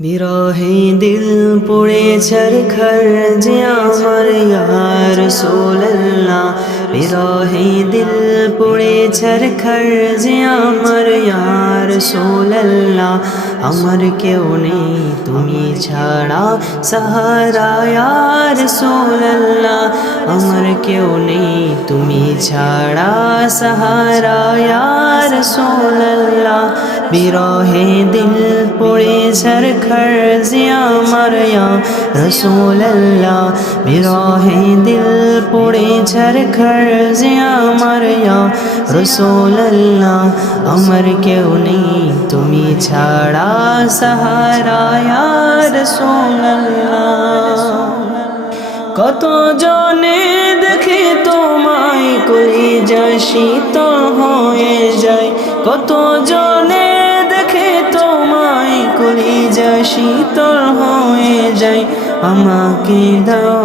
বিরহে দিল পুড়ে ছরখর যে আমার ইয়ার সোল্লা বিরহে দিল পুড়ে ছরখর যে আমার ইয়ার সোল্লা আমার কেউ নেই, তুমি ছাড়া সাহারা ইয়ার সোল্লাহ আমার কেউ নেই, তুমি ছাড়া সাহারা ইয়ার সোল্লাহ বিরহে দিল পড়ে সরখর জিয়া মারয়া রসুল্লাহ বিরহে দিল পড়ে সরখর জিয়া মারয়া রসুল্লাহ আমার কেউ নেই, তুমি ছাড়া সাহারা রসুল্লাহ কত জনে দেখে তোমায় করি যায়, শীত হয়ে যায়। কত জনে দেখে তোমায় করি যা শীতল হয়ে যায়। আমাকে দাও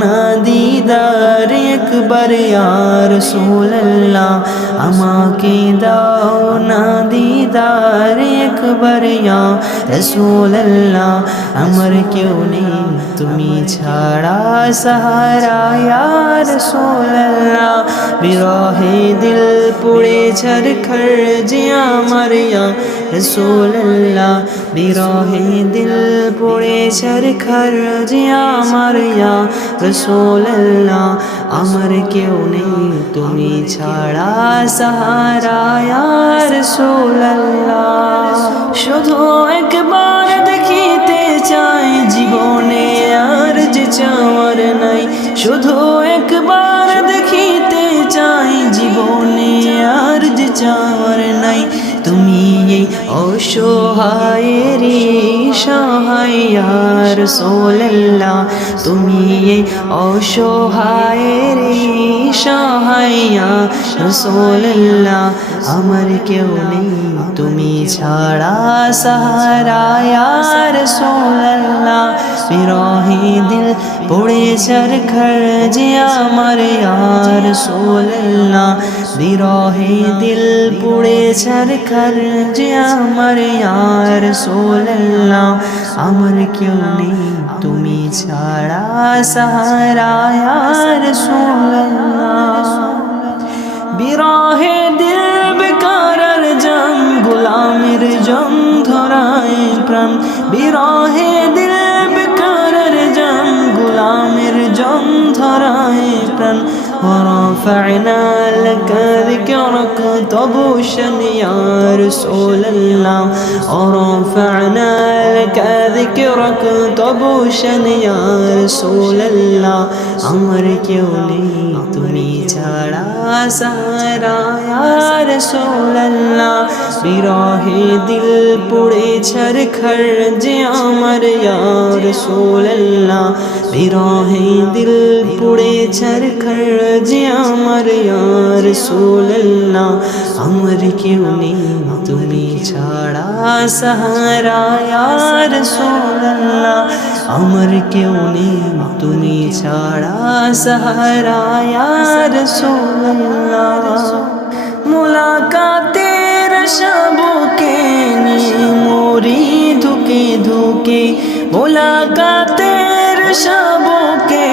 না দিদার, একবার আর সোল্লাহ আমাকে দাও না দিদার একবার ইয়া রসুল্লাহ আমার কেউ নেই, তুমি ছাড়া সাহারা ইয়ার সোল্লাহ বিরহে দিল পুড়ে ঝরখর জিয়া মারিয়া রসুল্লাহ বিরহে দিল পুড়ে ঝরখর যে আমার রসুল্লাহ আমার কেউ নেই, তুমি ছাড়া সাহারা ইয়ার সোল্লাহ শুধু একবার দেখিতে চাই, জীবনে আর যে চাওয়ার নাই। শুধু একবার দেখিতে চাই, জীবনে আর যে চাওয়ার নাই। তুমি all এই অসহায়েরই সহায়ার সোল্লাহ তুমি এই অসহায়েরই সহায়া সোল্লাহ আমার কেউ নেই, তুমি ছাড়া সাহারায়ার সোল্লাহ বিরহে দিল পড়ে সরখর যে আমার, ইয়ার সোল্লাহ বিরহে দিল পড়ে সরখর যে আমার। ইয়ার সোল্লাহ আমার কেউ নেই। তুমি ছাড়া সাহারায়ার সোল্লাহ বিরহে দিল বেকারার জম গোলামের জম ধরায় প্রাণ। বিরহে দিল বেকারার জম গোলামের জম ধরায় প্রাণ। ورفعنا لك ذكرك طبوشا يا رسول الله. ورفعنا لك ذكرك طبوشا يا رسول الله. আমার কেউ নেই, তুমি ছাড়া সারা রসোল্লাহ বিরহে দিল পুড়ে ছরখর যে আমার ইয়ার সোল্লাহ বিরহে দিল পুড়ে ছরখর যে আমার ইয়ার সোল্লাহ আমার কেউ নেই, তুমি ছাড়া সাহারা ইয়ার সোল্লাহ আমার কেউ নেই, তুমি ছাড়া সাহারা ইয়ার সোল্লাহ মুলাকাতের সবকে মরি ধুকে ধুকে। মুলাকাতের সবকে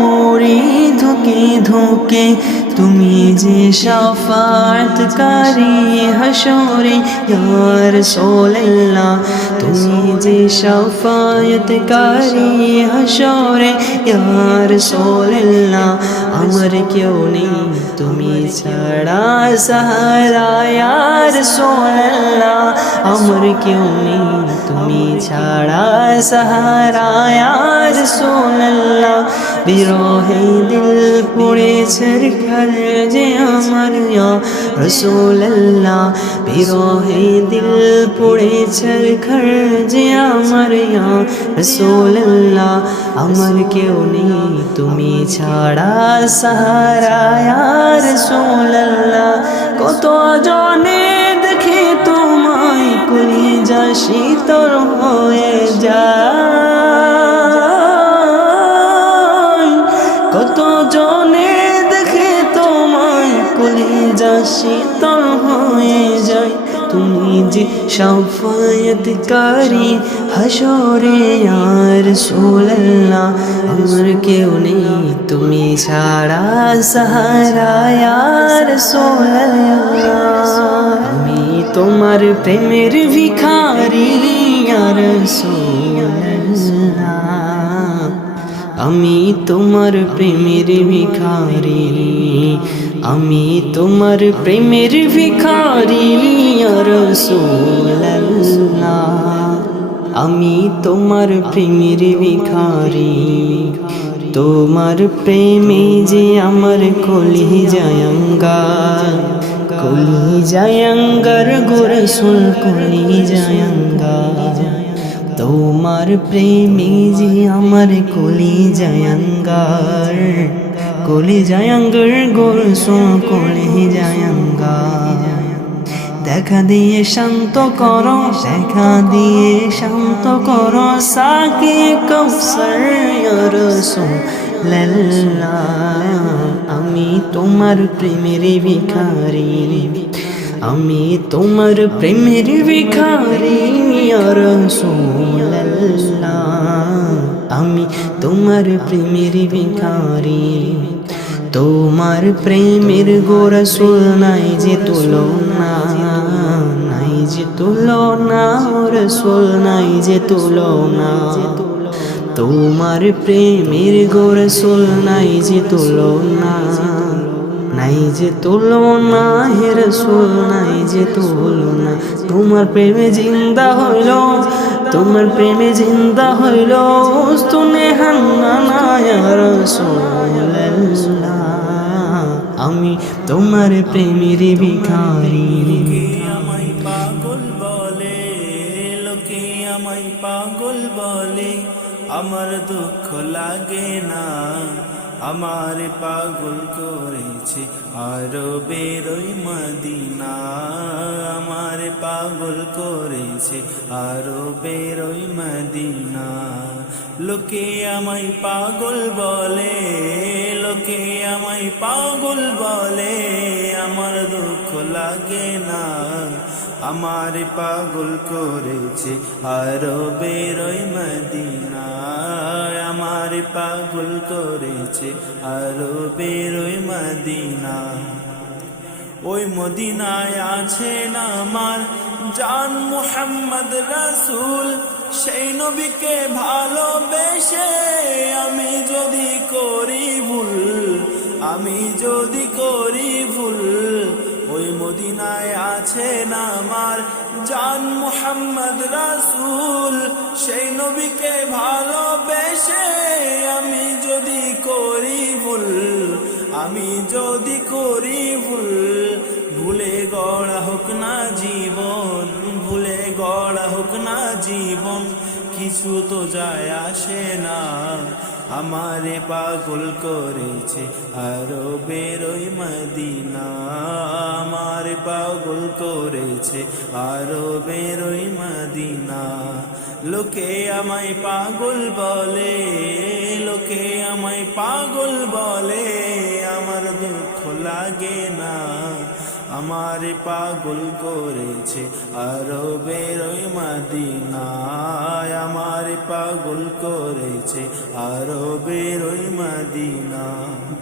মরি ধুকে ধুকে। তুমি যে সাফাতকারী হাসরে ইয়ার সোল্লাহ তুমি যে সাফায়াতকারী হাসরে ইয়ার সোল্লাহ আমার কেউ নেই, তুমি ছাড়া সাহারা ইয়ার সোল্লাহ আমার কেউ নেই, তুমি ছাড়া সাহারা ইয়ার সোল্লাহ বিরহে দিল পড়ে ছরখর যে আমার রসুল্লাহ বিরহে দিল পড়ে ছরখর যে আমার রসুল্লাহ আমার কেউ নেই, তুমি ছাড়া সাহারা ইয়ার সোল্লাহ কত জনে দেখে তোমায় করি যা শীতল হয়ে যায়। শীতল হয়ে যায়। তুমি যে সাফায়াতকারী, হাসরে আর সোল্লাহ আমার কেউ নেই। তুমি ছাড়া সাহারা আর সোল্লাহ আমি তোমার প্রেমের ভিখারি আর সোল্লাহ আমি তোমার প্রেমের ভিখারি, আমি তোমার প্রেমের ভিখারি আমি তোমার প্রেমের ভিখারি, তোমার প্রেমে যে আমার কলি জায়ঙ্গার কলি জায়ঙ্গার গোরসুল কলি জায়ঙ্গার তোমার প্রেমে যে আমার কলি জায়ঙ্গার কলি জায়ঙ্গার গোরসো কলি জায়ঙ্গার দেখা দিয়ে শান্ত করো, দেখা দিয়ে শান্ত করো, সাকে কৌসর আমি তোমার প্রেমের ভিখারি। আমি তোমার প্রেমের ভিখারি আমি তোমার প্রেমের ভিখারি। তোমার প্রেমের গোরসুল নাই যে তুলনা, নাই যে তুলনা রসুল নাই যে তুলনা। তোমার প্রেমের গোরসুল নাই যে তুলনা। নাই যে তুলনা হে রসুল, নাই যে তুলনা তোমার প্রেমে জিন্দা হইল, তোমার প্রেমে জিন্দা হইল তুনে হান্না আমি তোমার প্রেমের ভিখারি। পাগল বলে, লোকে পাগল বলে। আমার দুঃখ লাগে না আমার পাগল করেছে আরও বেরোই মদিনা। আমার পাগল করেছে আরও বেরোই মদিনা। লোকে আমায় পাগল বলে, লোকে আমায় পাগল বলে, আমার দুঃখ লাগে না। আমার পাগল করেছে আরও বেরোই মদিনা। পাগল করেছে আরও বেরোই মদিনা। ওই মদিনায় আছেন আমার জান মুহাম্মদ রাসূল, সেই নবীকে ভালোবেসে আমি যদি করি ভুল, আমি যদি করি ভুল, ওই মদিনায় আছেন আমার জান মুহাম্মদ রাসুল, সেই নবীকে ভালোবেসে আমি যদি করি ভুল, আমি যদি করি ভুল, ভুলে গড়া হোক না জীবন, ভুলে গড়া হোক না জীবন, কিছু তো যায় আসে না। আমারে পাগল করেছে আরও বেরোই মদিনা। আমারে পাগল করেছে আরও বেরোই মদিনা। লোকে আমায় পাগল বলে, লোকে আমায় পাগল বলে, আমার দুঃখ লাগে না। আমার পাগল করেছে আরও বেরোই মদিনায়। আমার পাগল করেছে আরও বেরোই মদিনা।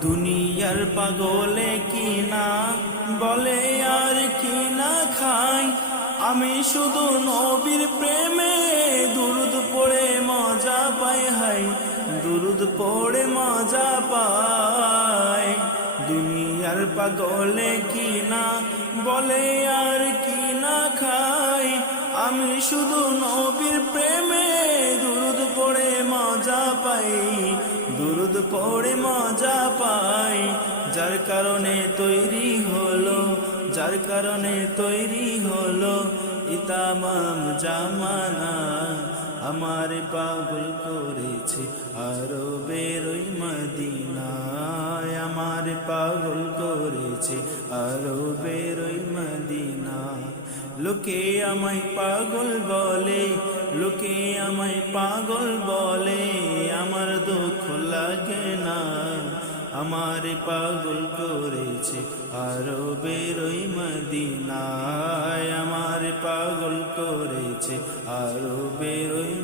দুনিয়ার পাগলে কিনা বলে আর কি না খাই? আমি শুধু নবীর প্রেমে দুরুদ পড়ে মজা পাই, হাই। দুরুদ পড়ে মজা পাই। পাগলে কিনা বলে আর কি না খাই? আমি শুধু নবীর প্রেমে দুরুদ পড়ে মজা পাই। দুরুদ পড়ে মজা পাই। যার কারণে তৈরি হলো, যার কারণে তৈরি হলো ইতামাম জামানা। আমার পাগল করেছে আরও বেরোই মদিনায়। আমার পাগল করেছে আরও বেরোই মদিনা লোকে আমায় পাগল বলে, লোকে আমায় পাগল বলে, আমার দুঃখ লাগে না। আমার পাগল করেছে আরও বেরোই মদিনায়। আমার পাগল করেছে আরও মদিনায়